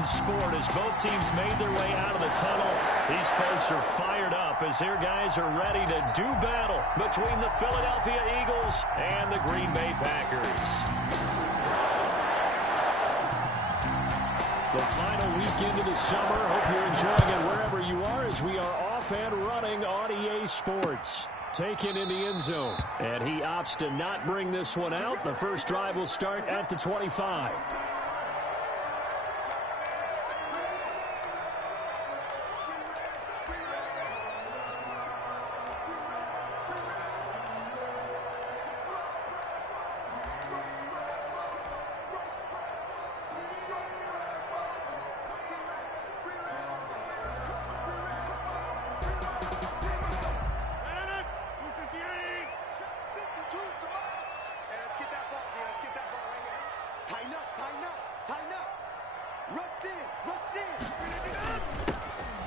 in sport as both teams made their way out of the tunnel. These folks are fired up as their guys are ready to do battle between the Philadelphia Eagles and the Green Bay Packers. The final weekend of the summer. Hope you're enjoying it wherever you are as we are off and running on EA Sports. Taken in the end zone. And he opts to not bring this one out. The first drive will start at the 25.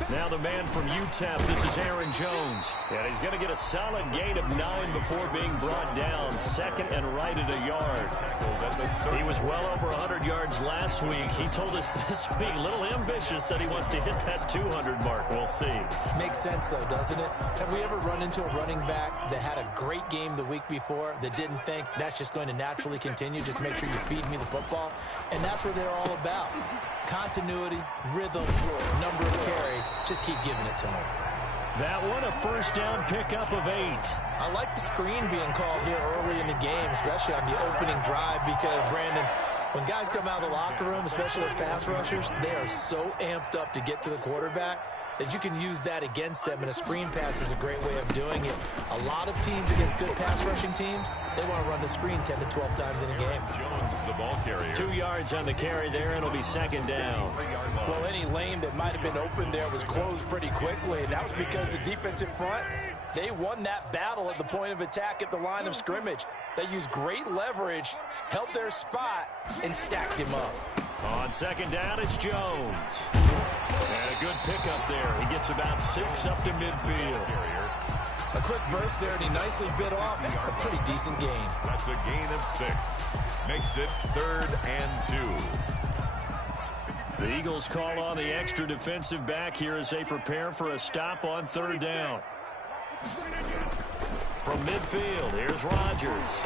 Now the man from UTEP, this is Aaron Jones. And he's going to get a solid gain of 9 before being brought down. Second and right at a yard. He was well over 100 yards last week. He told us this week, a little ambitious, that he wants to hit that 200 mark. We'll see. Makes sense, though, doesn't it? Have we ever run into a running back that had a great game the week before that didn't think that's just going to naturally continue? Just make sure you feed me the football. And that's what they're all about. Continuity, rhythm, number of carries. Just keep giving it to him. That one, a first down pickup of 8. I like the screen being called here early in the game, especially on the opening drive, because, Brandon, when guys come out of the locker room, especially as pass rushers, they are so amped up to get to the quarterback that you can use that against them, and a screen pass is a great way of doing it. A lot of teams against good pass rushing teams, they want to run the screen 10 to 12 times in a game. Jones, the ball carrier. 2 yards on the carry there, and it'll be second down. Well, any lane that might have been open there was closed pretty quickly, and that was because the defensive front, they won that battle at the point of attack at the line of scrimmage. They used great leverage, held their spot, and stacked him up. On second down, it's Jones. And a good pickup there. He gets about 6 up to midfield. A quick burst there, and he nicely bit off a pretty decent gain. That's a gain of 6. Makes it 3rd and 2. The Eagles call on the extra defensive back here as they prepare for a stop on 3rd down. From midfield, here's Rodgers.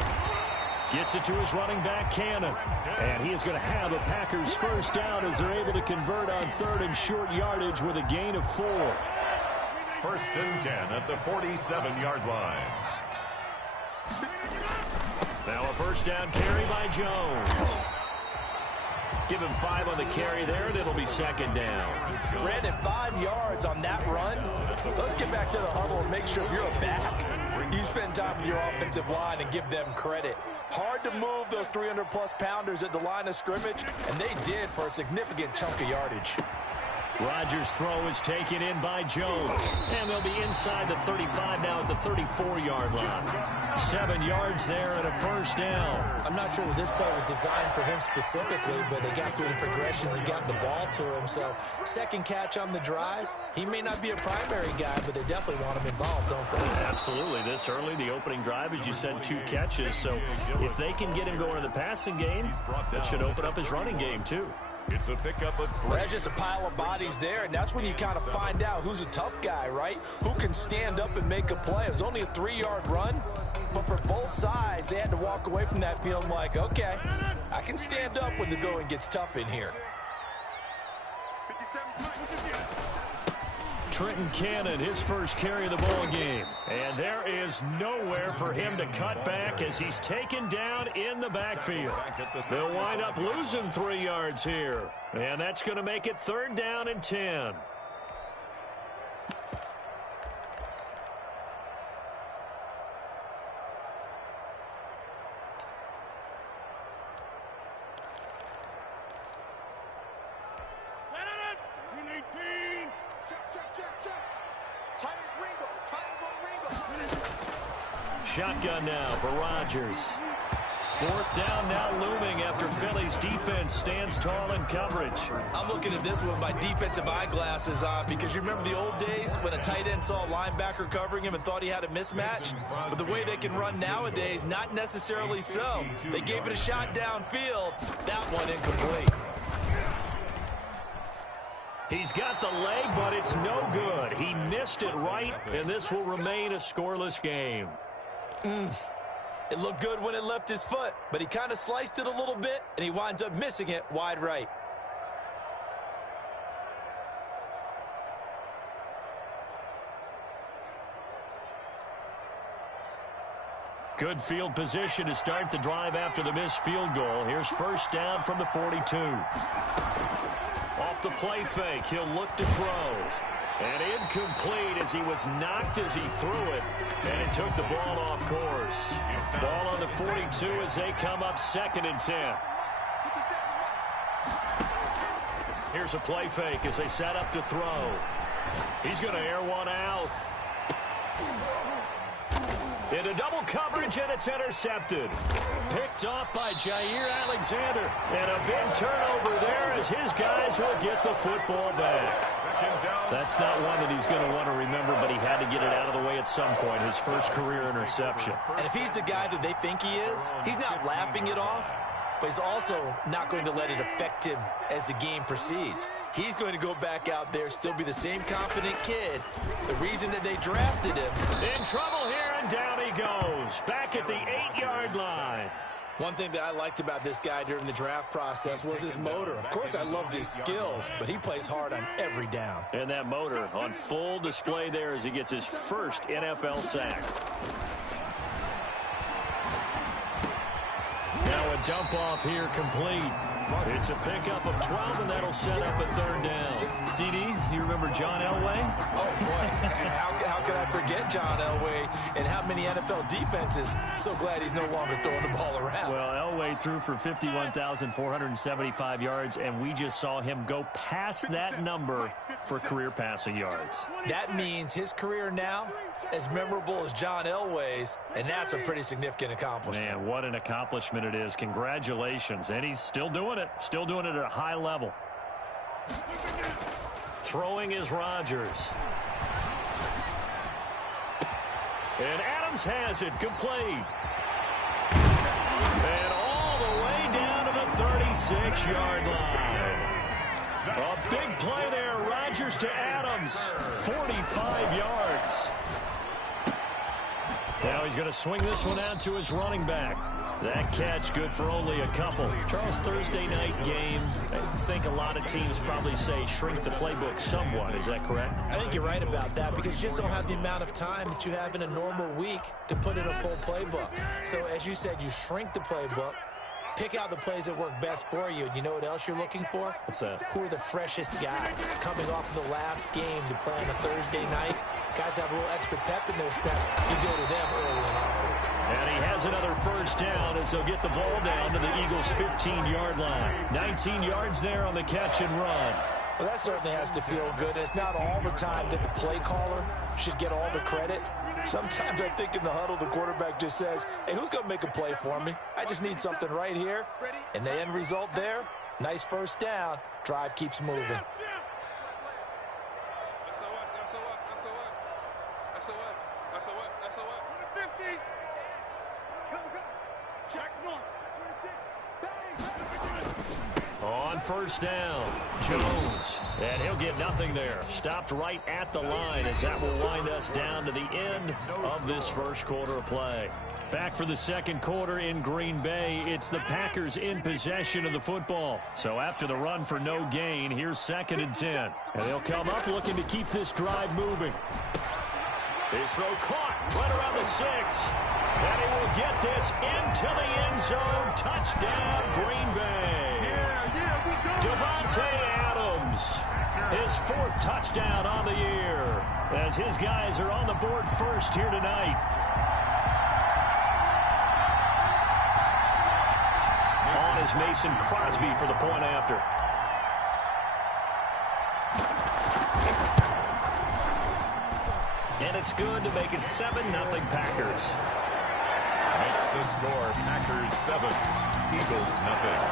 Gets it to his running back, Cannon. And he is going to have a Packers first down as they're able to convert on 3rd and short yardage with a gain of 4. 1st and 10 at the 47-yard line. Now a first down carry by Jones. Give him 5 on the carry there, and it'll be second down. Brandon, 5 yards on that run. Let's get back to the huddle and make sure if you're a back, you spend time with your offensive line and give them credit. Hard to move those 300-plus pounders at the line of scrimmage, and they did for a significant chunk of yardage. Rodgers' throw is taken in by Jones. And they'll be inside the 35 now at the 34-yard line. 7 yards there and a first down. I'm not sure that this play was designed for him specifically, but they got through the progressions and got the ball to him. So, second catch on the drive. He may not be a primary guy, but they definitely want him involved, don't they? Absolutely. This early, the opening drive, as you said, 2 catches. So, if they can get him going in the passing game, that should open up his running game, too. It's a pickup of 3. There's just a pile of bodies there, and that's when you kind of find out who's a tough guy, right? Who can stand up and make a play. It was only a 3-yard run, but for both sides, they had to walk away from that feeling like, okay, I can stand up when the going gets tough in here. Trenton Cannon, his first carry of the ball game. And there is nowhere for him to cut back as he's taken down in the backfield. They'll wind up losing 3 yards here. And that's going to make it 3rd down and 10. Shotgun now for Rodgers. 4th down now looming after Philly's defense stands tall in coverage. I'm looking at this one with my defensive eyeglasses on because you remember the old days when a tight end saw a linebacker covering him and thought he had a mismatch? But the way they can run nowadays, not necessarily so. They gave it a shot downfield. That one incomplete. He's got the leg, but it's no good. He missed it right, and this will remain a scoreless game. It looked good when it left his foot, but he kind of sliced it a little bit, and he winds up missing it wide right. Good field position to start the drive after the missed field goal. Here's first down from the 42. Off the play fake, he'll look to throw. And incomplete as he was knocked as he threw it. And it took the ball off course. Ball on the 42 as they come up 2nd and 10. Here's a play fake as they set up to throw. He's going to air one out. Into double coverage, and it's intercepted. Picked off by Jair Alexander. And a big turnover there as his guys will get the football back. That's not one that he's going to want to remember, but he had to get it out of the way at some point, his first career interception. And if he's the guy that they think he is, he's not laughing it off, but he's also not going to let it affect him as the game proceeds. He's going to go back out there, still be the same confident kid. The reason that they drafted him. In trouble here, and down he goes. Back at the 8-yard line. One thing that I liked about this guy during the draft process was his motor. Of course, I loved his skills, but he plays hard on every down. And that motor on full display there as he gets his first NFL sack. Now a dump off here complete. It's a pickup of 12, and that'll set up a 3rd down. CD, you remember John Elway? Oh, boy. How could I forget John Elway and how many NFL defenses? So glad he's no longer throwing the ball around. Well, Elway threw for 51,475 yards, and we just saw him go past that number for career passing yards. That means his career now as memorable as John Elway's, and that's a pretty significant accomplishment. Man, what an accomplishment it is. Congratulations. And he's still doing it. Still doing it at a high level. Throwing is Rodgers. And Adams has it complete. And all the way down to the 36-yard line. A big play there. Rodgers to Adams. 45 yards. Now he's going to swing this one out to his running back. That catch good for only a couple. Charles, Thursday night game, I think a lot of teams probably say shrink the playbook somewhat. Is that correct? I think you're right about that because you just don't have the amount of time that you have in a normal week to put in a full playbook. So as you said, you shrink the playbook, pick out the plays that work best for you. And you know what else you're looking for? What's that? Who are the freshest guys coming off of the last game to play on a Thursday night? Guys have a little extra pep in their step. You go to them early and often. And he has another first down as they'll get the ball down to the Eagles' 15-yard line. 19 yards there on the catch and run. Well, that certainly has to feel good. It's not all the time that the play caller should get all the credit. Sometimes I think in the huddle, the quarterback just says, hey, who's going to make a play for me? I just need something right here. And the end result there, nice first down. Drive keeps moving. On first down, Jones. And he'll get nothing there. Stopped right at the line as that will wind us down to the end of this first quarter of play. Back for the second quarter in Green Bay. It's the Packers in possession of the football. So after the run for no gain, here's 2nd and 10. And they'll come up looking to keep this drive moving. His throw caught right around the 6. And he will get this into the end zone. Touchdown, Green Bay. Davante Adams, his 4th touchdown on the year, as his guys are on the board first here tonight. On is Mason Crosby for the point after. And it's good to make it 7-0 Packers. Makes the score Packers 7, Eagles nothing.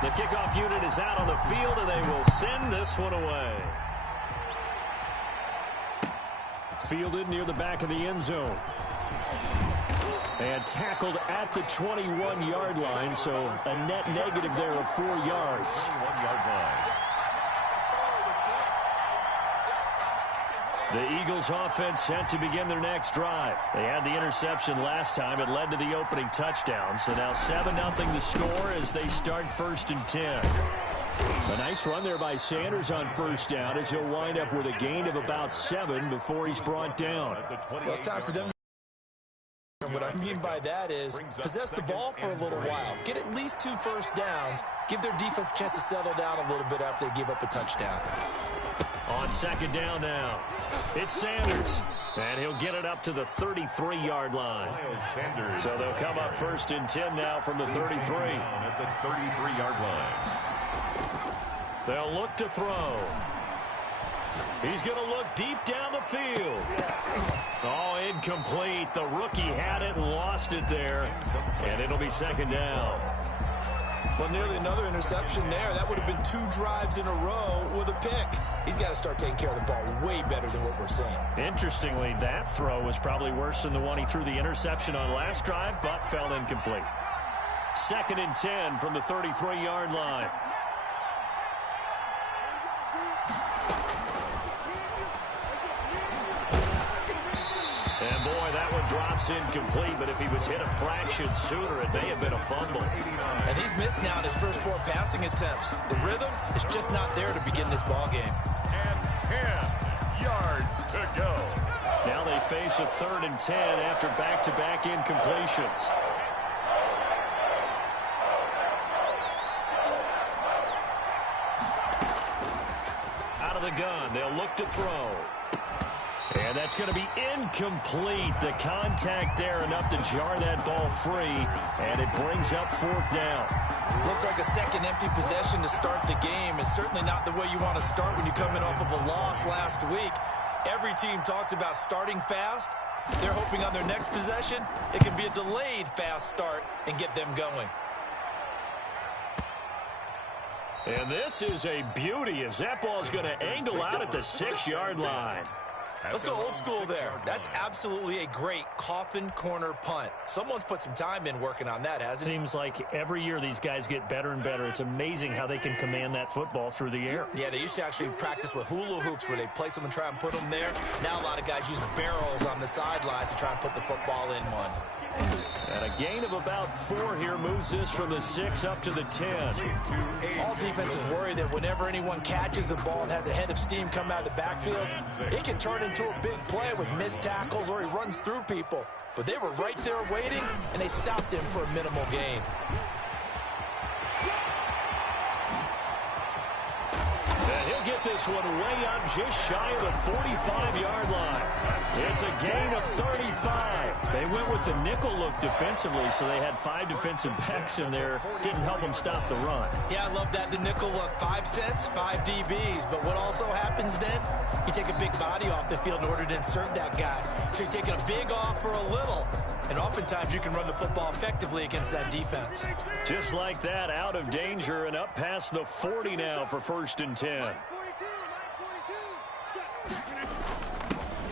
The kickoff unit is out on the field, and they will send this one away. Fielded near the back of the end zone. And tackled at the 21-yard line, so a net negative there of 4 yards. 21-yard line. The Eagles offense set to begin their next drive. They had the interception last time. It led to the opening touchdown. So now 7-0 the score as they start 1st and 10. A nice run there by Sanders on first down as he'll wind up with a gain of about 7 before he's brought down. Well, it's time for them. What I mean by that is possess the ball for a little while. Get at least 2 first downs. Give their defense a chance to settle down a little bit after they give up a touchdown. On 2nd down now, it's Sanders. And he'll get it up to the 33-yard line. So they'll come up 1st and 10 now from the 33. At the 33-yard line. They'll look to throw. He's going to look deep down the field. Oh, incomplete. The rookie had it and lost it there. And it'll be 2nd down. Well, nearly another interception there. That would have been 2 drives in a row with a pick. He's got to start taking care of the ball way better than what we're seeing. Interestingly, that throw was probably worse than the one he threw the interception on last drive, but fell incomplete. 2nd and 10 from the 33-yard line. And boy, that one drops incomplete, but if he was hit a fraction sooner, it may have been a fumble. And he's missed now in his first 4 passing attempts. The rhythm is just not there to begin this ball game. And 10 yards to go. Now they face a 3rd and 10 after back-to-back incompletions. Out of the gun, they'll look to throw. And that's going to be incomplete. The contact there enough to jar that ball free, and it brings up 4th down. Looks like a second empty possession to start the game, and certainly not the way you want to start when you're coming off of a loss last week. Every team talks about starting fast. They're hoping on their next possession it can be a delayed fast start and get them going. And this is a beauty as that ball's going to angle out at the 6-yard line. Let's go old school there. That's absolutely a great coffin corner punt. Someone's put some time in working on that, hasn't it? Seems like every year these guys get better and better. It's amazing how they can command that football through the air. Yeah, they used to actually practice with hula hoops where they place them and try and put them there. Now a lot of guys use barrels on the sidelines to try and put the football in one. And a gain of about 4 here moves this from the 6 up to the 10. All defenses worry that whenever anyone catches the ball and has a head of steam come out of the backfield, it can turn into a big play with missed tackles or he runs through people. But they were right there waiting, and they stopped him for a minimal gain. And he'll get this one way up just shy of the 45-yard line. It's a gain of 35. They went with the nickel look defensively, so they had 5 defensive backs in there. Didn't help them stop the run. Yeah, I love that. The nickel look, 5 cents, 5 DBs. But what also happens then, you take a big body off the field in order to insert that guy. So you're taking a big off for a little. And oftentimes you can run the football effectively against that defense. Just like that, out of danger and up past the 40 now for 1st and 10.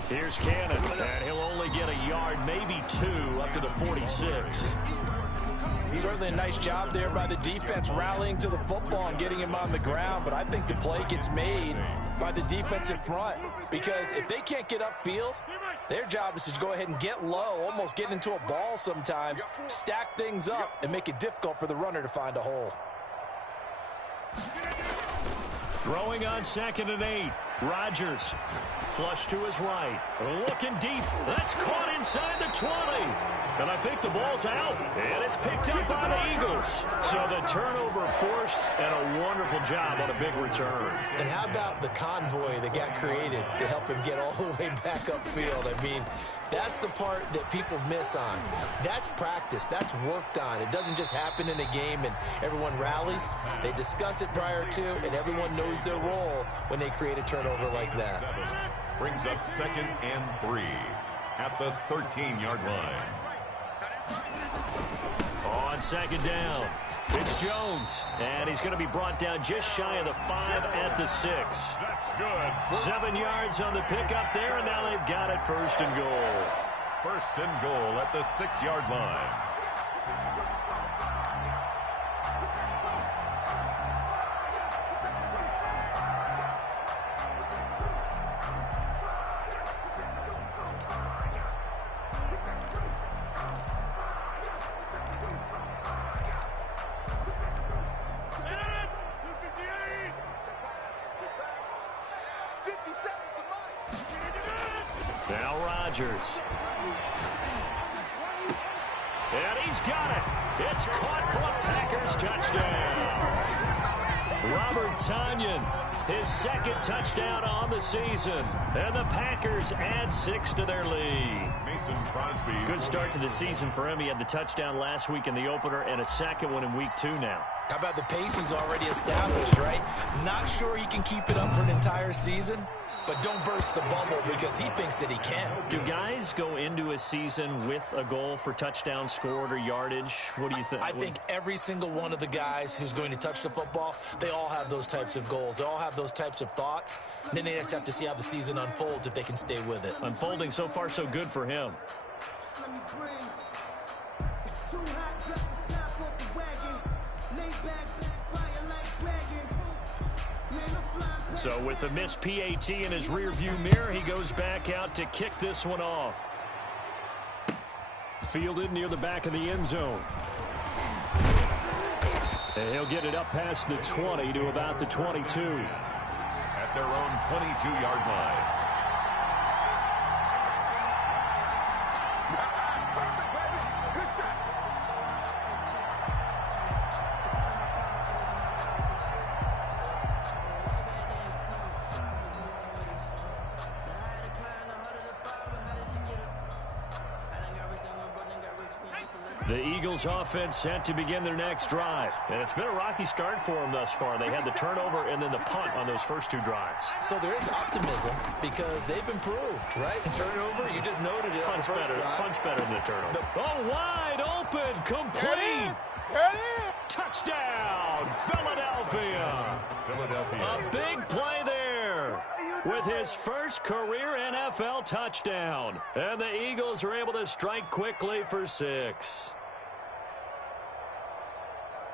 Here's Cannon, and he'll only get a yard, maybe 2, up to the 46. Certainly a nice job there by the defense rallying to the football and getting him on the ground, but I think the play gets made by the defensive front because if they can't get upfield, their job is to go ahead and get low, almost get into a ball sometimes, stack things up, and make it difficult for the runner to find a hole. Throwing on 2nd and 8. Rodgers. Flush to his right. Looking deep. That's caught inside the 20. And I think the ball's out. And it's picked up by the Eagles. So the turnover forced and a wonderful job on a big return. And how about the convoy that got created to help him get all the way back upfield? I mean, that's the part that people miss on. That's practice. That's worked on. It doesn't just happen in a game and everyone rallies. They discuss it prior to, and everyone knows their role when they create a turnover like that. Brings up 2nd and 3 at the 13-yard line. On 2nd down, It's Jones, and he's going to be brought down just shy of the 5 at the 6. That's good. 7 yards on the pickup there, and now they've got it 1st and goal. 1st and goal at the 6-yard line. Now Rodgers. And he's got it. It's caught for a Packers touchdown. Robert Tonyan, his 2nd touchdown on the season. And the Packers add 6 to their lead. Mason Crosby. Good start to the season for him. He had the touchdown last week in the opener and a 2nd one in week 2 now. How about the pace he's already established, right? Not sure he can keep it up for an entire season, but don't burst the bubble because he thinks that he can. Do guys go into a season with a goal for touchdown scored or yardage? What do you think? I think every single one of the guys who's going to touch the football, they all have those types of goals. They all have those types of thoughts. Then they just have to see how the season unfolds if they can stay with it. Unfolding so far so good for him. So with the missed PAT in his rearview mirror, he goes back out to kick this one off. Fielded near the back of the end zone. And he'll get it up past the 20 to about the 22. At their own 22-yard line. The Eagles offense set to begin their next drive. And it's been a rocky start for them thus far. They had the turnover and then the punt on those first 2 drives. So there is optimism because they've improved, right? Turnover, you just noted it. Punt's better. Punt's better than the turnover. Oh, wide open, complete. Touchdown, Philadelphia. A big play there with his first career NFL touchdown. And the Eagles are able to strike quickly for 6.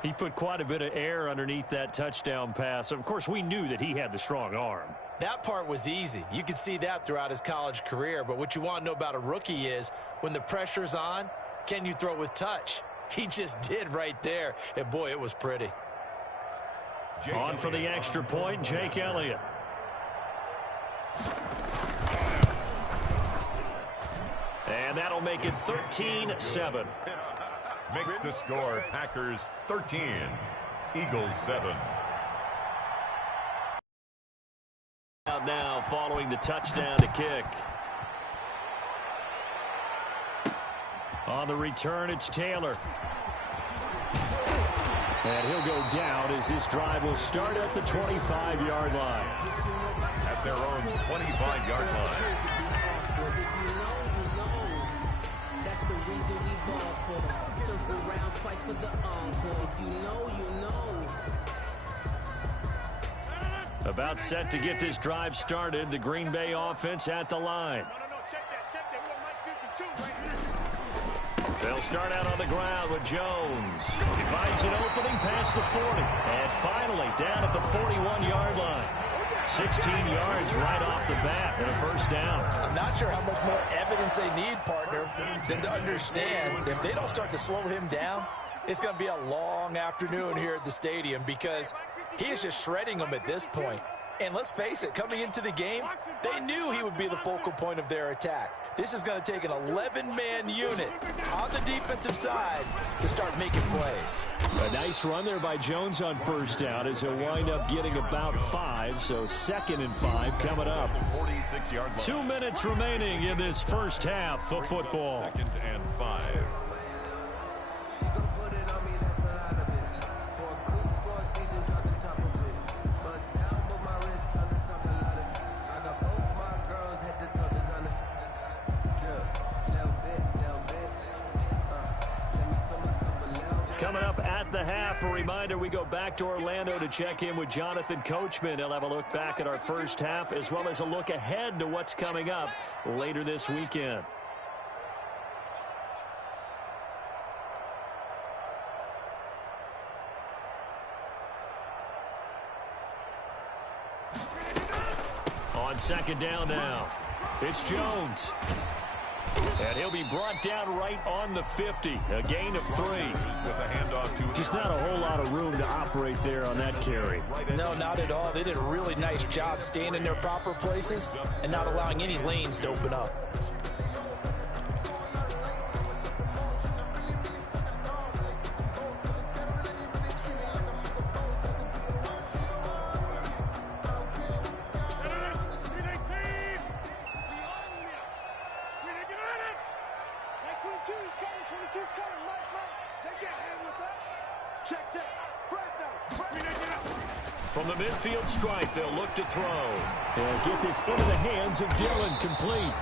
He put quite a bit of air underneath that touchdown pass. Of course, we knew that he had the strong arm. That part was easy. You could see that throughout his college career. But what you want to know about a rookie is when the pressure's on, can you throw with touch? He just did right there. And, boy, it was pretty. On for the extra point, Jake Elliott. And that'll make it 13-7. Makes the score Packers 13, Eagles 7. Out now following the touchdown to kick. On the return, it's Taylor. And he'll go down as this drive will start at the 25-yard line. At their own 25-yard line. That's the reason we ball for. Circle round twice for the encore. If you know, you know. About set to get this drive started. The Green Bay offense at the line. They'll start out on the ground with Jones. He finds an opening past the 40. And finally down at the 41-yard line. 16 yards right off the bat and a first down. I'm not sure how much more evidence they need, partner, than to understand if they don't start to slow him down, it's going to be a long afternoon here at the stadium because he is just shredding them at this point. And let's face it, coming into the game, they knew he would be the focal point of their attack. This is going to take an 11-man unit on the defensive side to start making plays. A nice run there by Jones on first down as he'll wind up getting about 5. So 2nd and 5 coming up. 46-yard line. 2 minutes remaining in this first half of football. 2nd and 5. Coming up at the half, a reminder we go back to Orlando to check in with Jonathan Coachman. He'll have a look back at our first half as well as a look ahead to what's coming up later this weekend. On second down now, it's Jones. And he'll be brought down right on the 50. A gain of 3. With a handoff to just not a whole lot of room to operate there on that carry. No, not at all. They did a really nice job staying in their proper places and not allowing any lanes to open up. From the midfield stripe, they'll look to throw. And get this into the hands of Dillon, complete.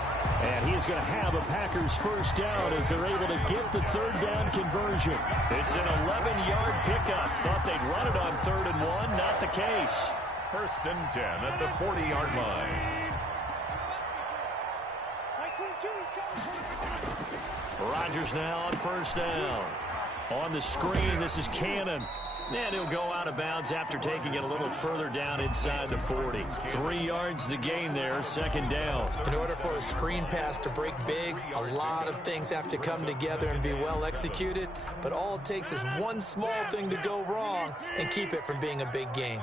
And he's going to have a Packers first down as they're able to get the third down conversion. It's an 11-yard pickup. Thought they'd run it on 3rd and 1. Not the case. 1st and 10 at the 40-yard line. Rodgers now on first down. On the screen, this is Cannon. And he'll go out of bounds after taking it a little further down inside the 40. 3 yards the gain there, 2nd down. In order for a screen pass to break big, a lot of things have to come together and be well executed. But all it takes is one small thing to go wrong and keep it from being a big game.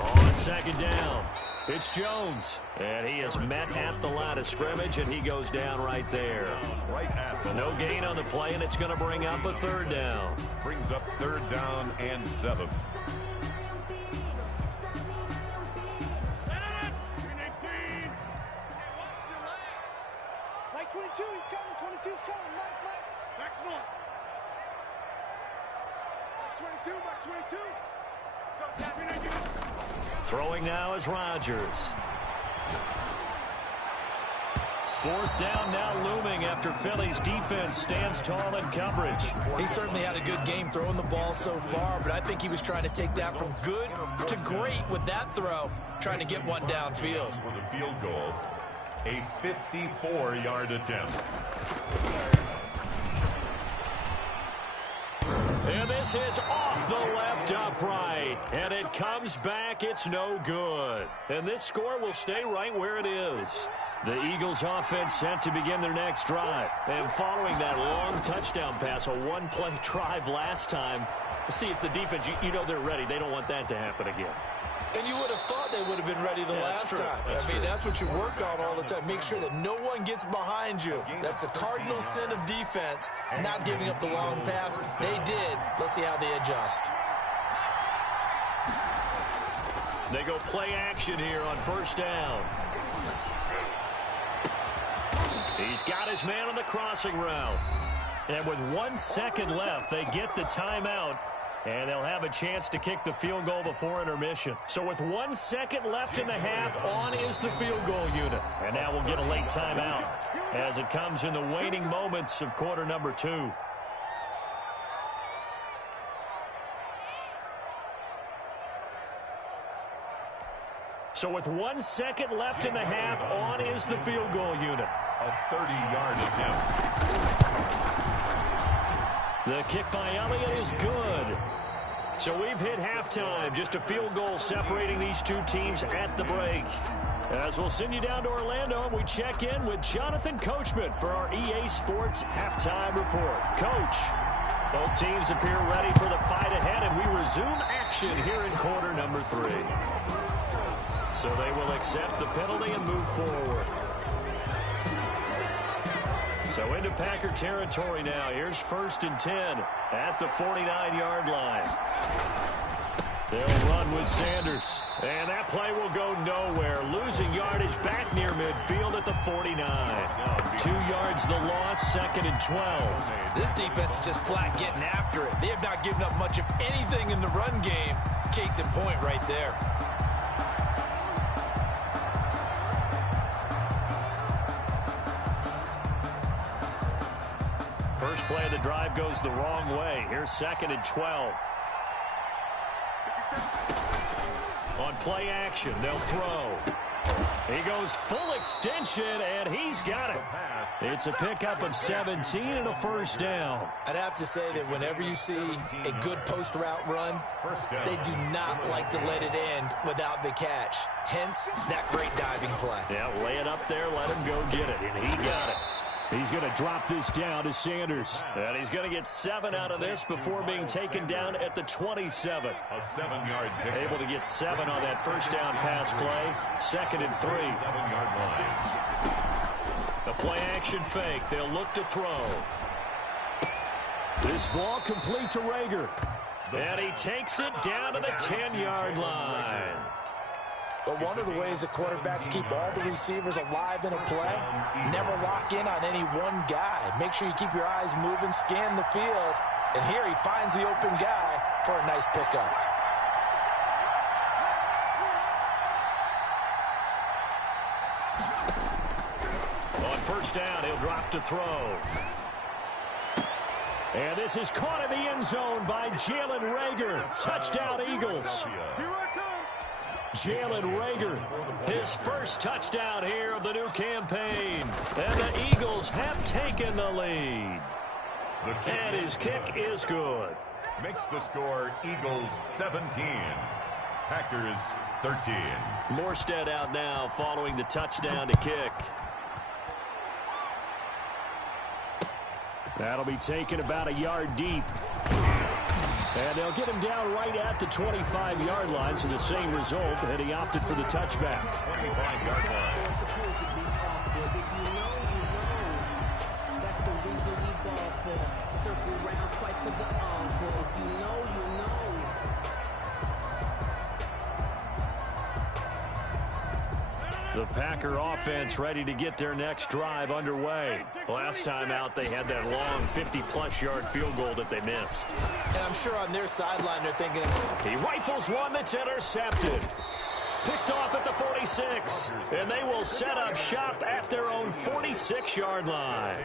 On 2nd down, it's Jones. And he is met at the line of scrimmage, and he goes down right there. Right at the no gain on the play, and it's going to bring up a 3rd down. Brings up 3rd down and 7. Like 22, he's coming. 22's coming. Mike. Back north. Back 22, back 22. Throwing now is Rodgers. 4th down now looming after Philly's defense stands tall in coverage. He certainly had a good game throwing the ball so far, but I think he was trying to take that from good to great with that throw, trying to get one downfield. For the field goal, a 54-yard attempt. And this is off the left upright. And it comes back. It's no good. And this score will stay right where it is. The Eagles offense set to begin their next drive. And following that long touchdown pass, a one-play drive last time, see if the defense, you know they're ready. They don't want that to happen again. And you would have thought they would have been ready the last time. That's what you work on all the time. Make sure that no one gets behind you. That's the cardinal sin of defense, not giving up the long pass. They did. Let's see how they adjust. They go play action here on 1st down. He's got his man on the crossing route. And with 1 second left, they get the timeout. And they'll have a chance to kick the field goal before intermission. So with 1 second left in the half, on is the field goal unit. And now we'll get a late timeout as it comes in the waning moments of quarter number 2. So with 1 second left in the half, on is the field goal unit. A 30-yard attempt. The kick by Elliott is good. So we've hit halftime. Just a field goal separating these two teams at the break. As we'll send you down to Orlando, and we check in with Jonathan Coachman for our EA Sports Halftime Report. Coach, both teams appear ready for the fight ahead, and we resume action here in quarter number 3. So they will accept the penalty and move forward. So into Packer territory now. Here's 1st and 10 at the 49-yard line. They'll run with Sanders. And that play will go nowhere. Losing yardage back near midfield at the 49. 2 yards the loss, 2nd and 12. This defense is just flat getting after it. They have not given up much of anything in the run game. Case in point right there. First play of the drive goes the wrong way. Here's 2nd and 12. On play action, they'll throw. He goes full extension, and he's got it. It's a pickup of 17 and a first down. I'd have to say that whenever you see a good post route run, they do not like to let it end without the catch. Hence, that great diving play. Yeah, lay it up there, let him go get it, and he got it. He's going to drop this down to Sanders. And he's going to get 7 out of this before being taken down at the 27. A 7-yard pick. Able to get 7 on that first down pass play. 2nd and 3. 7-yard line. The play action fake. They'll look to throw. This ball complete to Reagor. And he takes it down to the 10-yard line. But one of the ways that quarterbacks keep all the receivers alive in a play, never lock in on any one guy. Make sure you keep your eyes moving, scan the field. And here he finds the open guy for a nice pickup. On first down, he'll drop to throw. And this is caught in the end zone by Jalen Reagor. Touchdown, Eagles. Jalen Reagor, his first touchdown here of the new campaign. And the Eagles have taken the lead. And his kick is good. Makes the score Eagles 17. Packers 13. Morstead out now following the touchdown to kick. That'll be taken about a yard deep. And they'll get him down right at the 25-yard line, so the same result, and he opted for the touchback. 25-yard line. That's the reason we ball for. Circle round twice for the encore. If you know, you know. The Packer offense ready to get their next drive underway. Last time out, they had that long 50-plus yard field goal that they missed. And I'm sure on their sideline they're thinking, He rifles one that's intercepted. Picked off at the 46. And they will set up shop at their own 46-yard line.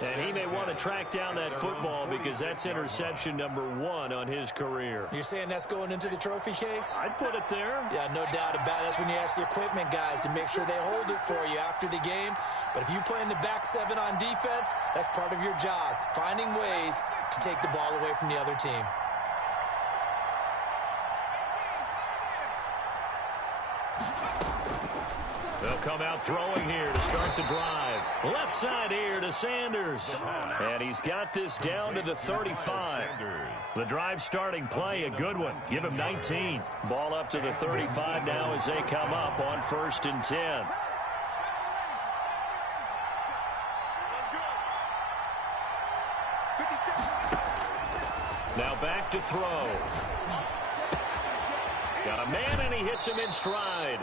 And he may want to track down that football because that's interception number 1 on his career. you're saying that's going into the trophy case? I'd put it there. Yeah, no doubt about it. That's when you ask the equipment guys to make sure they hold it for you after the game. But if you play in the back 7 on defense, that's part of your job, finding ways to take the ball away from the other team. They'll come out throwing here to start the drive. Left side here to Sanders. And he's got this down to the 35. The drive starting play, a good one. Give him 19. Ball up to the 35 now as they come up on 1st and 10. Now back to throw. Got a man, and he hits him in stride.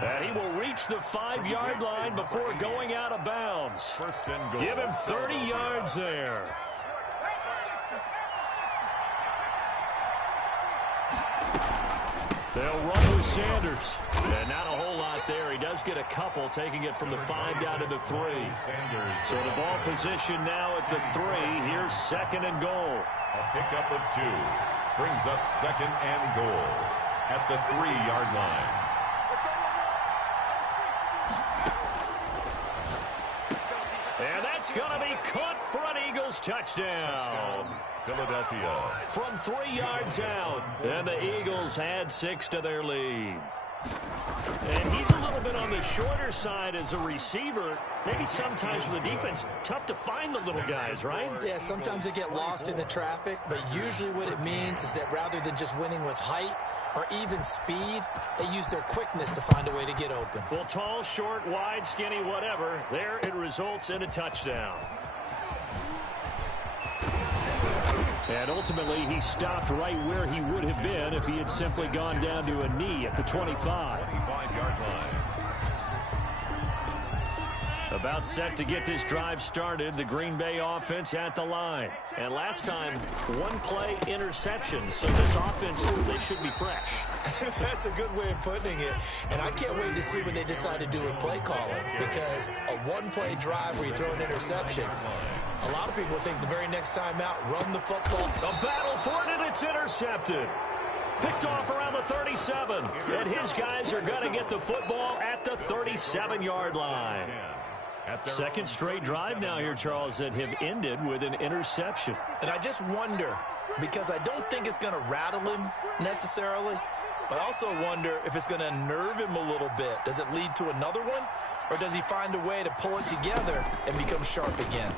And he will reach the 5-yard line before going out of bounds. First and goal. Give him 30 yards there. They'll run with Sanders. And not a whole lot there. He does get a couple, taking it from the 5 down to the 3. So the ball position now at the 3. Here's 2nd and goal. A pickup of 2. Brings up 2nd and goal at the 3-yard line. And that's going to be caught for an Eagles touchdown. Philadelphia. From 3 yards out. And the Eagles add 6 to their lead. And he's a little bit on the shorter side as a receiver. Maybe sometimes for the defense, tough to find the little guys, right? Yeah, sometimes they get lost in the traffic, but usually what it means is that rather than just winning with height or even speed, they use their quickness to find a way to get open. Well, tall, short, wide, skinny, whatever, there it results in a touchdown. And ultimately, he stopped right where he would have been if he had simply gone down to a knee at the 25. 25-yard line. About set to get this drive started, the Green Bay offense at the line. And last time, one play interception. So this offense, they should be fresh. That's a good way of putting it. And I can't wait to see what they decide to do with play calling. Because a one-play drive where you throw an interception, a lot of people think the very next time out, run the football. A battle for it, and it's intercepted. Picked off around the 37. And his guys are going to get the football at the 37-yard line. Second straight drive now here, Charles, that have ended with an interception. And I just wonder, because I don't think it's going to rattle him necessarily, but I also wonder if it's going to unnerve him a little bit. Does it lead to another one, or does he find a way to pull it together and become sharp again?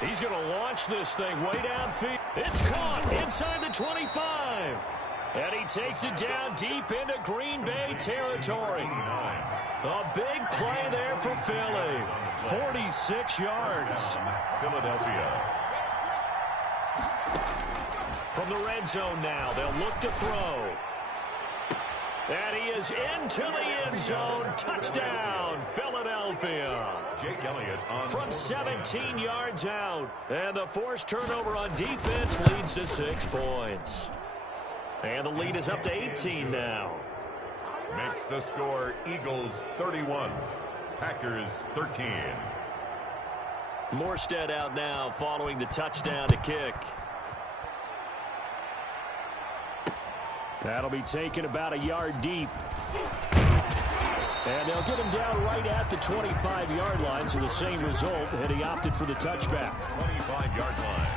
He's going to launch this thing way downfield. It's caught inside the 25. And he takes it down deep into Green Bay territory. A big play there for Philly. 46 yards. Philadelphia. From the red zone now, they'll look to throw. And he is into the end zone. Touchdown, Philadelphia. Jake Elliott on from 17 yards out. And the forced turnover on defense leads to 6 points. And the lead is up to 18 now. Makes the score Eagles 31, Packers 13. Morstead out now following the touchdown to kick. That'll be taken about a yard deep. And they'll get him down right at the 25-yard line, so the same result, and he opted for the touchback. 25-yard line.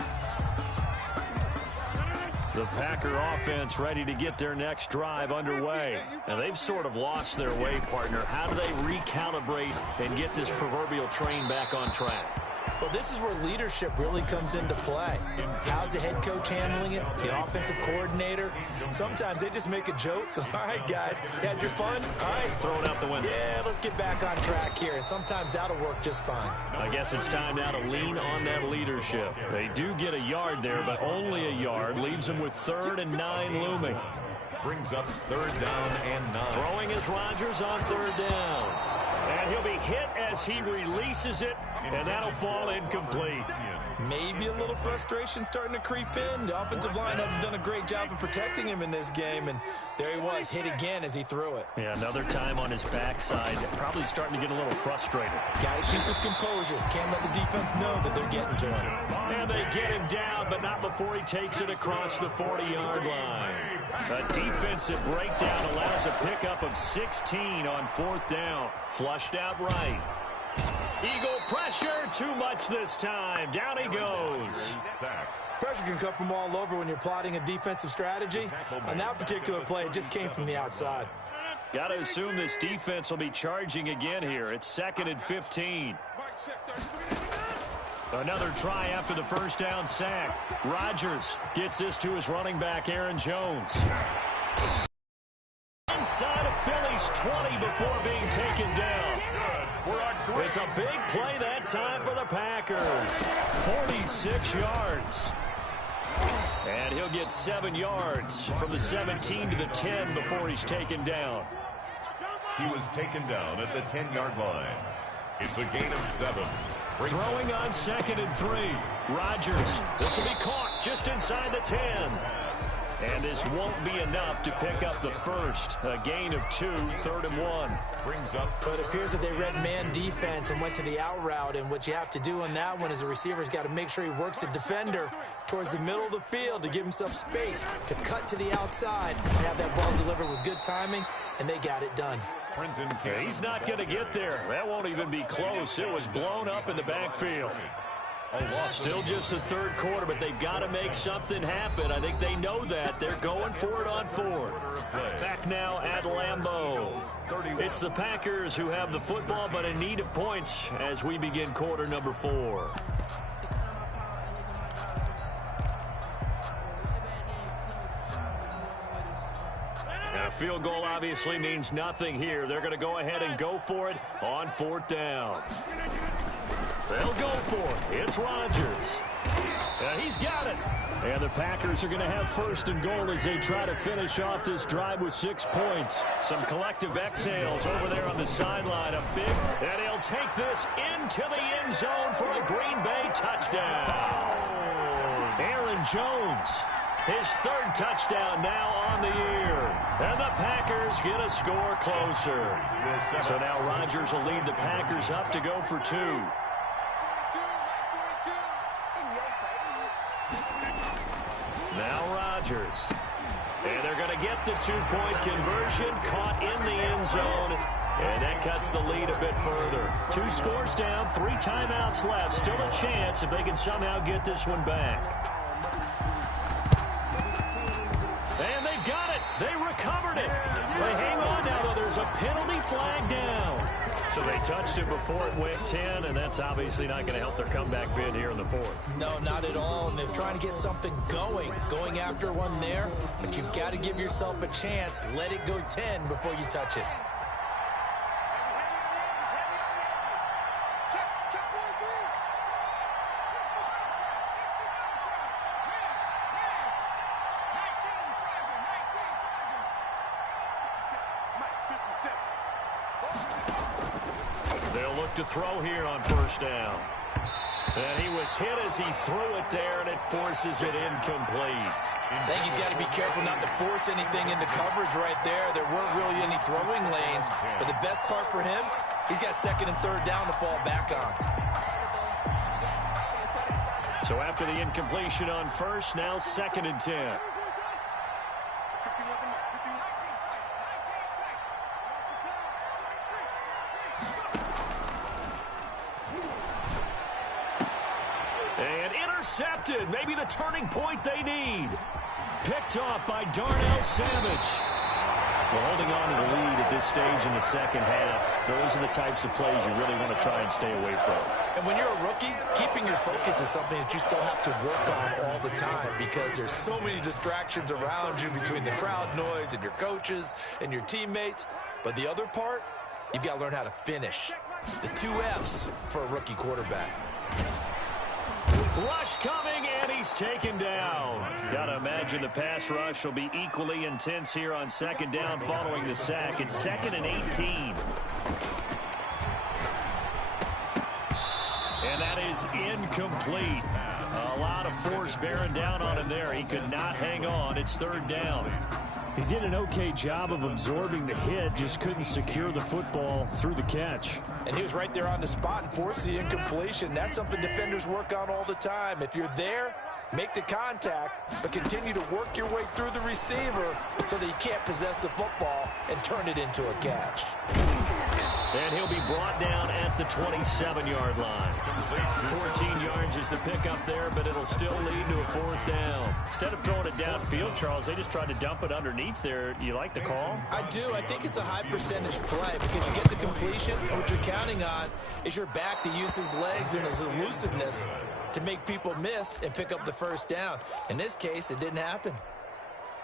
The Packer offense ready to get their next drive underway. And they've sort of lost their way, partner. How do they recalibrate and get this proverbial train back on track? Well, this is where leadership really comes into play. How's the head coach handling it? The offensive coordinator? Sometimes they just make a joke. All right, guys, had your fun? All right. Throw it out the window. Yeah, let's get back on track here. And sometimes that'll work just fine. I guess it's time now to lean on that leadership. They do get a yard there, but only a yard. Leaves them with 3rd and 9 looming. Brings up 3rd down and 9. Throwing is Rodgers on 3rd down. And he'll be hit as he releases it, and that'll fall incomplete. Maybe a little frustration starting to creep in. The offensive line hasn't done a great job of protecting him in this game, and there he was, hit again as he threw it. Yeah, another time on his backside, probably starting to get a little frustrated. Got to keep his composure. Can't let the defense know that they're getting to him. And they get him down, but not before he takes it across the 40-yard line. A defensive breakdown allows a pickup of 16 on 4th down. Flushed out right. Eagle pressure, too much this time. Down he goes. Pressure can come from all over when you're plotting a defensive strategy. On that particular play, it just came from the outside. Got to assume this defense will be charging again here. It's 2nd and 15. Another try after the first down sack. Rodgers gets this to his running back, Aaron Jones. Inside of Philly's 20 before being taken down. It's a big play that time for the Packers. 46 yards. And he'll get 7 yards from the 17 to the 10 before he's taken down. He was taken down at the 10-yard line. It's a gain of 7. Throwing on 2nd and 3. Rodgers. This will be caught just inside the 10. And this won't be enough to pick up the first. A gain of 2, 3rd and 1. Brings up. But it appears that they read man defense and went to the out route. And what you have to do on that one is the receiver's got to make sure he works the defender towards the middle of the field to give himself space to cut to the outside and have that ball delivered with good timing. And they got it done. He's not going to get there. That won't even be close. It was blown up in the backfield. Still just the 3rd quarter, but they've got to make something happen. I think they know that. They're going for it on 4th. Back now at Lambeau. It's the Packers who have the football, but in need of points as we begin quarter number 4. And a field goal obviously means nothing here. They're going to go ahead and go for it on 4th down. They'll go for it. It's Rodgers. He's got it. And the Packers are going to have first and goal as they try to finish off this drive with 6 points. Some collective exhales over there on the sideline. A big, and he'll take this into the end zone for a Green Bay touchdown. Aaron Jones, his 3rd touchdown now on the year. And the Packers get a score closer. So now Rodgers will lead the Packers up to go for 2. Now Rodgers. And they're going to get the 2-point conversion, caught in the end zone. And that cuts the lead a bit further. 2 scores down, 3 timeouts left. Still a chance if they can somehow get this one back. And they've got it. They recovered it. They hang on now, though. There's a penalty flag down. So they touched it before it went 10, and that's obviously not going to help their comeback bid here in the 4th. No, not at all, and they're trying to get something going after one there, but you've got to give yourself a chance. Let it go 10 before you touch it. They'll look to throw here on first down. And he was hit as he threw it there, and it forces it incomplete. I think he's got to be careful not to force anything into coverage right there. There weren't really any throwing lanes, but the best part for him, he's got 2nd and 3rd down to fall back on. So after the incompletion on first, now 2nd and 10. Intercepted, maybe the turning point they need. Picked off by Darnell Savage. Well, holding on to the lead at this stage in the 2nd half, those are the types of plays you really want to try and stay away from. And when you're a rookie, keeping your focus is something that you still have to work on all the time because there's so many distractions around you between the crowd noise and your coaches and your teammates. But the other part, you've got to learn how to finish. The 2 F's for a rookie quarterback. Rush coming, and he's taken down. Got to imagine the pass rush will be equally intense here on 2nd down following the sack. It's 2nd and 18. And that is incomplete. A lot of force bearing down on him there. He could not hang on. It's 3rd down. He did an okay job of absorbing the hit, just couldn't secure the football through the catch. And he was right there on the spot and forced the incompletion. That's something defenders work on all the time. If you're there, make the contact, but continue to work your way through the receiver so that you can't possess the football and turn it into a catch. And he'll be brought down at the 27-yard line. 14 yards is the pickup there, but it'll still lead to a 4th down. Instead of throwing it downfield, Charles, they just tried to dump it underneath there. Do you like the call? I do. I think it's a high-percentage play because you get the completion, and what you're counting on is your back to use his legs and his elusiveness to make people miss and pick up the 1st down. In this case, it didn't happen.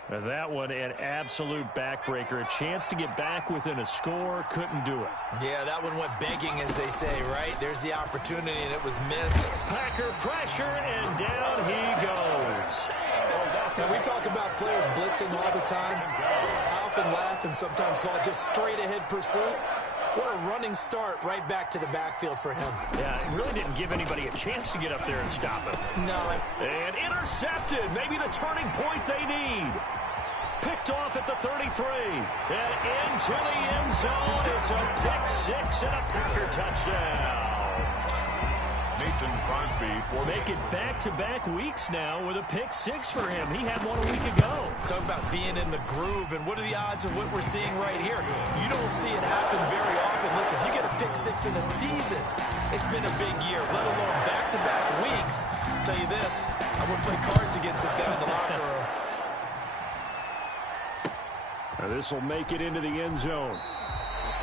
And that one, an absolute backbreaker. A chance to get back within a score, couldn't do it. Yeah, that one went begging, as they say, right? There's the opportunity, and it was missed. Packer pressure, and down he goes. And we talk about players blitzing all the time. I often laugh and sometimes call it just straight-ahead pursuit. What a running start right back to the backfield for him. Yeah, it really didn't give anybody a chance to get up there and stop him. No. And intercepted. Maybe the turning point they need. Picked off at the 33. And into the end zone. It's a pick 6 and a Packer touchdown. Mason Crosby for make it back-to-back weeks now with a pick 6 for him. He had one a week ago. Talk about being in the groove, and what are the odds of what we're seeing right here? You don't see it happen very often. Listen, you get a pick 6 in a season, it's been a big year, let alone back-to-back weeks. I'll tell you this, I wouldn't play cards against this guy in the locker room. This will make it into the end zone.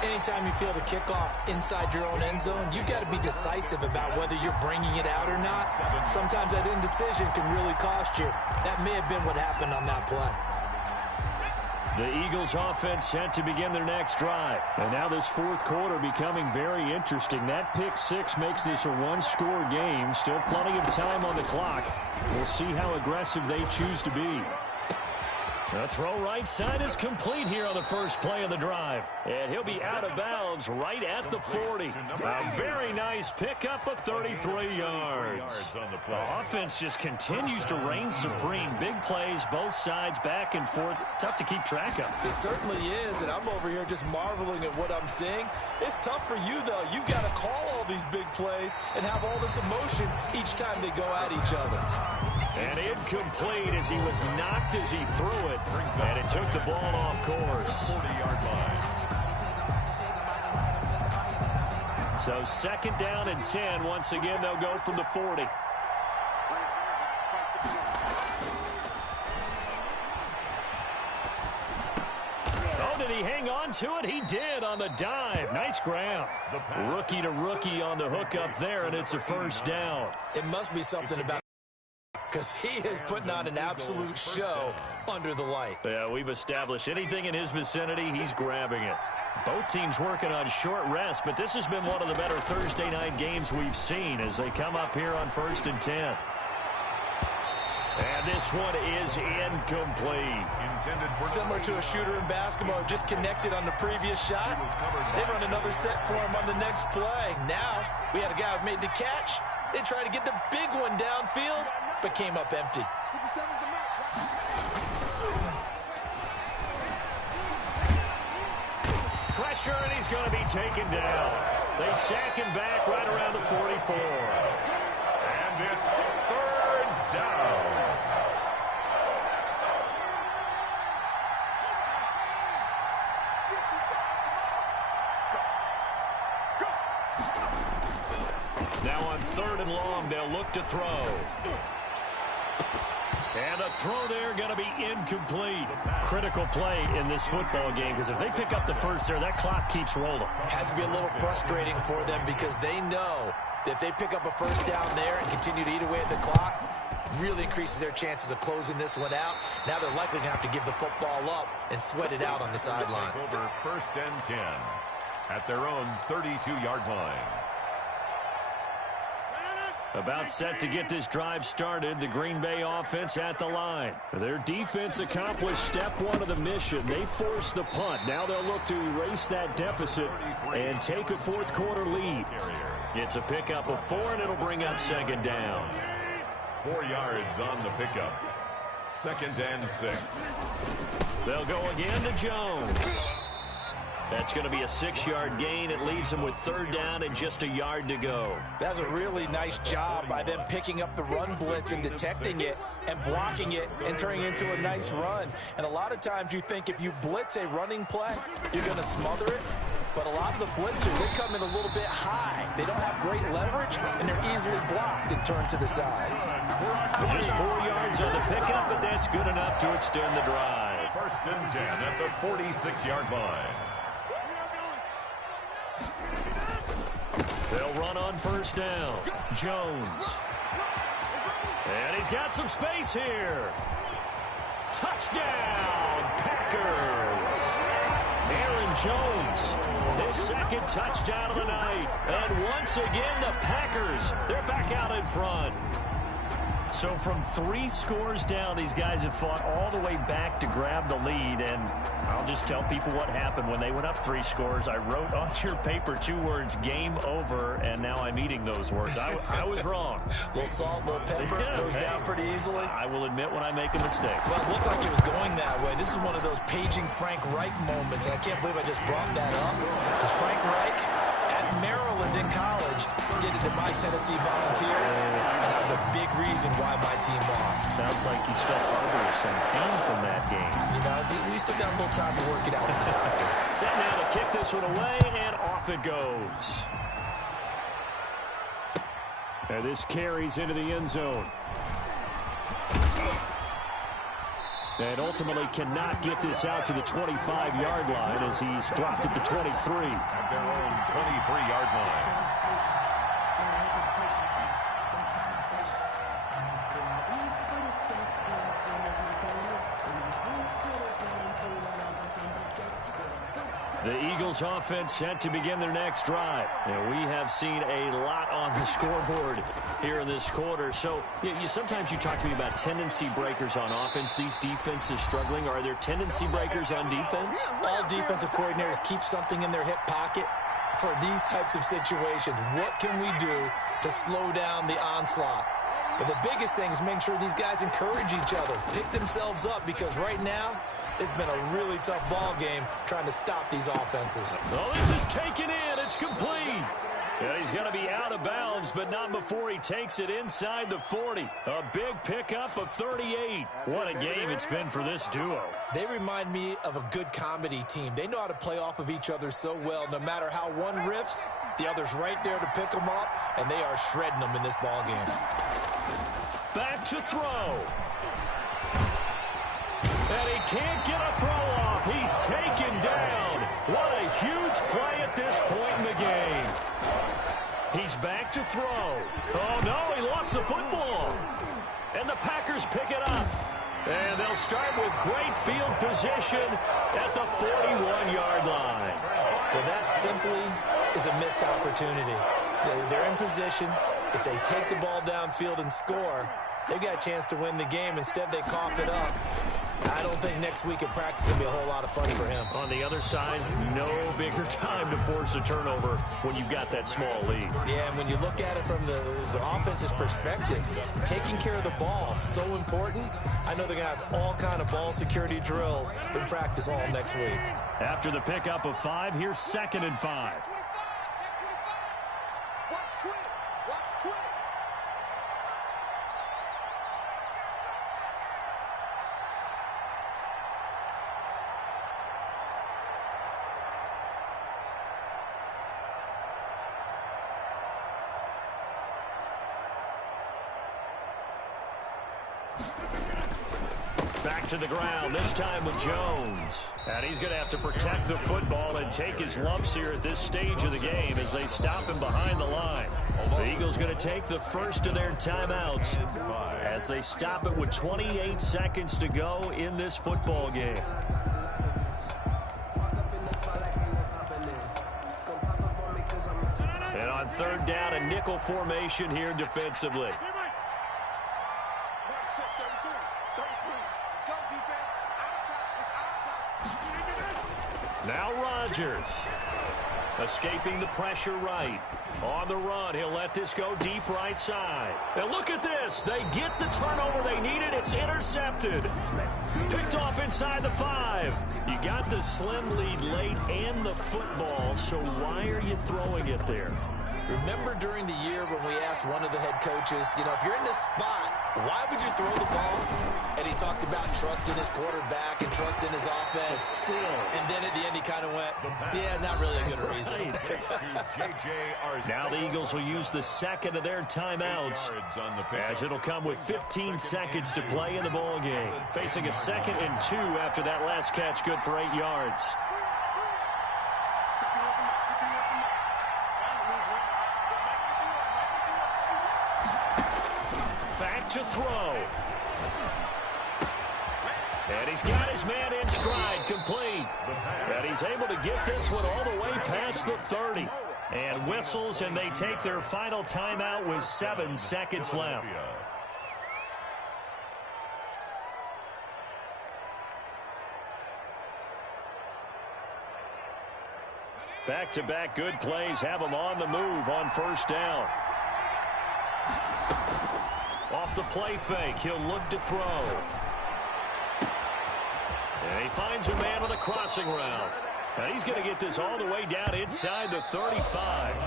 Anytime you feel the kickoff inside your own end zone, you've got to be decisive about whether you're bringing it out or not. Sometimes that indecision can really cost you. That may have been what happened on that play. The Eagles offense set to begin their next drive. And now this fourth quarter becoming very interesting. That pick six makes this a one-score game. Still plenty of time on the clock. We'll see how aggressive they choose to be. The throw right side is complete here on the first play of the drive. And he'll be out of bounds right at the 40. A very nice pickup of 33 yards. The offense just continues to reign supreme. Big plays, both sides, back and forth. Tough to keep track of. It certainly is, and I'm over here just marveling at what I'm seeing. It's tough for you, though. You got to call all these big plays and have all this emotion each time they go at each other. And incomplete as he was knocked as he threw it. And it took the ball off course. 40-yard line. So second down and 10. Once again, they'll go from the 40. Oh, did he hang on to it? He did on the dive. Nice grab. Rookie to rookie on the hook up there, and it's a first down. It must be something about because he is putting on an absolute show under the light. Yeah, we've established anything in his vicinity, he's grabbing it. Both teams working on short rest, but this has been one of the better Thursday night games we've seen as they come up here on 1st and 10. And this one is incomplete. Similar to a shooter in basketball, just connected on the previous shot. They run another set for him on the next play. Now, we had a guy who made the catch. They tried to get the big one downfield, but came up empty. Pressure, and he's going to be taken down. They sack him back right around the 44. And it's third down. Now on 3rd and long, they'll look to throw. And the throw there going to be incomplete. Critical play in this football game because if they pick up the first there, that clock keeps rolling. Has to be a little frustrating for them because they know that if they pick up a first down there and continue to eat away at the clock, really increases their chances of closing this one out. Now they're likely going to have to give the football up and sweat it out on the sideline. Over 1st and 10 at their own 32-yard line. About set to get this drive started, the Green Bay offense at the line. Their defense accomplished step one of the mission. They forced the punt. Now they'll look to erase that deficit and take a fourth quarter lead. It's a pickup of 4, and it'll bring up 2nd down. 4 yards on the pickup. 2nd and 6. They'll go again to Jones. That's going to be a 6-yard gain. It leaves them with 3rd down and just a yard to go. That's a really nice job by them picking up the run blitz and detecting it and blocking it and turning it into a nice run. And a lot of times you think if you blitz a running play, you're going to smother it. But a lot of the blitzers, they come in a little bit high. They don't have great leverage, and they're easily blocked and turned to the side. Just 4 yards on the pickup, but that's good enough to extend the drive. 1st and 10 at the 46-yard line. They'll run on 1st down. Jones. And he's got some space here. Touchdown, Packers. Aaron Jones, his 2nd touchdown of the night. And once again, the Packers, they're back out in front. So from 3 scores down, these guys have fought all the way back to grab the lead. And I'll just tell people what happened when they went up 3 scores. I wrote on your paper 2 words, game over, and now I'm eating those words. I was wrong. A little salt, a little pepper, goes down pretty easily. I will admit when I make a mistake. Well, it looked like it was going that way. This is one of those paging Frank Reich moments, and I can't believe I just brought that up. Because Frank Reich at Maryland in college did it to my Tennessee Volunteers, and that was a big reason why my team lost. Sounds like you still harbor some pain from that game. You know, we still got a little time to work it out with the doctor. Set now to kick this one away, and off it goes. And this carries into the end zone. And ultimately cannot get this out to the 25-yard line as he's dropped it to 23. At their own 23-yard line. The Eagles offense set to begin their next drive. And we have seen a lot on the scoreboard here in this quarter. So sometimes you talk to me about tendency breakers on offense. These defenses struggling. Are there tendency breakers on defense? All defensive coordinators keep something in their hip pocket for these types of situations. What can we do to slow down the onslaught? But the biggest thing is making sure these guys encourage each other, pick themselves up, because right now, it's been a really tough ball game trying to stop these offenses. Oh, this is taken in. It's complete. Yeah, he's going to be out of bounds, but not before he takes it inside the 40. A big pickup of 38. What a game it's been for this duo. They remind me of a good comedy team. They know how to play off of each other so well. No matter how one riffs, the other's right there to pick them up, and they are shredding them in this ball game. Back to throw. And he can't get a throw off. He's taken down. What a huge play at this point in the game. He's back to throw. Oh, no, he lost the football. And the Packers pick it up. And they'll start with great field position at the 41-yard line. Well, that simply is a missed opportunity. They're in position. If they take the ball downfield and score, they've got a chance to win the game. Instead, they cough it up. I don't think next week in practice is going to be a whole lot of fun for him. On the other side, no bigger time to force a turnover when you've got that small lead. Yeah, and when you look at it from the offense's perspective, taking care of the ball is so important. I know they're going to have all kind of ball security drills in practice all next week. After the pickup of 5, here's 2nd and 5. Back to the ground, this time with Jones. And he's going to have to protect the football and take his lumps here at this stage of the game as they stop him behind the line. The Eagles going to take the first of their timeouts as they stop it with 28 seconds to go in this football game. And on 3rd down, a nickel formation here defensively. Now Rodgers, escaping the pressure right. On the run, he'll let this go deep right side. And look at this. They get the turnover they needed. It's intercepted. Picked off inside the 5. You got the slim lead late and the football, so why are you throwing it there? Remember during the year when we asked one of the head coaches, if you're in this spot, why would you throw the ball? And he talked about trusting his quarterback and trusting his offense. Still. And then at the end he kind of went, yeah, not really a good reason. Now the Eagles will use the 2nd of their timeouts as it'll come with 15 seconds to play in the ball game. Facing a 2nd and 2 after that last catch, good for 8 yards. To throw. And he's got his man in stride, complete. And he's able to get this one all the way past the 30. And whistles, and they take their final timeout with 7 seconds left. Back-to-back good plays have them on the move on 1st down. Off the play fake, he'll look to throw. And he finds a man on the crossing route. And he's going to get this all the way down inside the 35.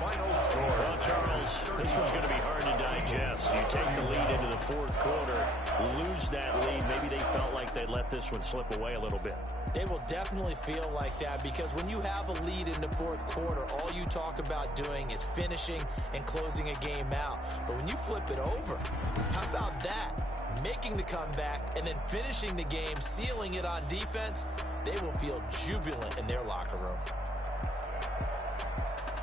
Well, Charles, this one's going to be hard to digest. You take the lead into the 4th quarter, lose that lead. Maybe they felt like they let this one slip away a little bit. They will definitely feel like that because when you have a lead in the 4th quarter, all you talk about doing is finishing and closing a game out. But when you flip it over, how about that? Making the comeback and then finishing the game, sealing it on defense, they will feel jubilant in their locker room.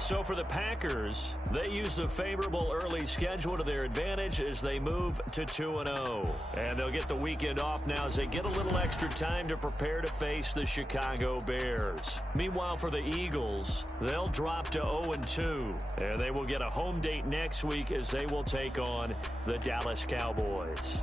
So for the Packers, they use the favorable early schedule to their advantage as they move to 2-0. And they'll get the weekend off now as they get a little extra time to prepare to face the Chicago Bears. Meanwhile, for the Eagles, they'll drop to 0-2. And they will get a home date next week as they will take on the Dallas Cowboys.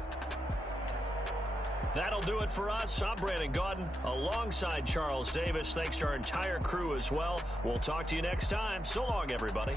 That'll do it for us. I'm Brandon Gaudin alongside Charles Davis. Thanks to our entire crew as well. We'll talk to you next time. So long, everybody.